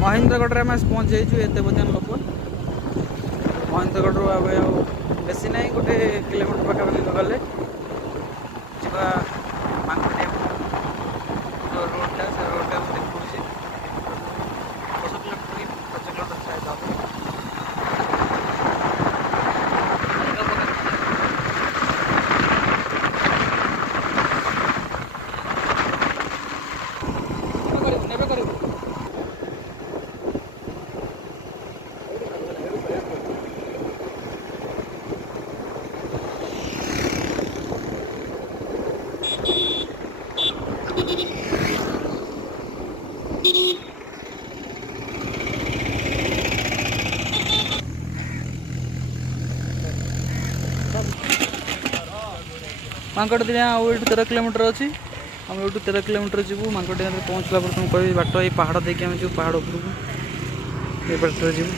महेन्द्रगढ़ में पहुँच जाइए एत बजान लोक महेन्द्रगढ़ बेसी ना गोटे किलोमीटर पाखापाखि गले मांगटिया जो रोडटा से रोडटा देखा 10 किलोमीटर कि 5 किलोमीटर शायद हम मांकटिया ये 13 किलोमीटर अच्छी आम ये 13 किलोमीटर जीवु मांकटिया पहुँचला पर तुम कह बाट ये पहाड़ देखिए आम जो पहाड़ उपरको ये बाट जीव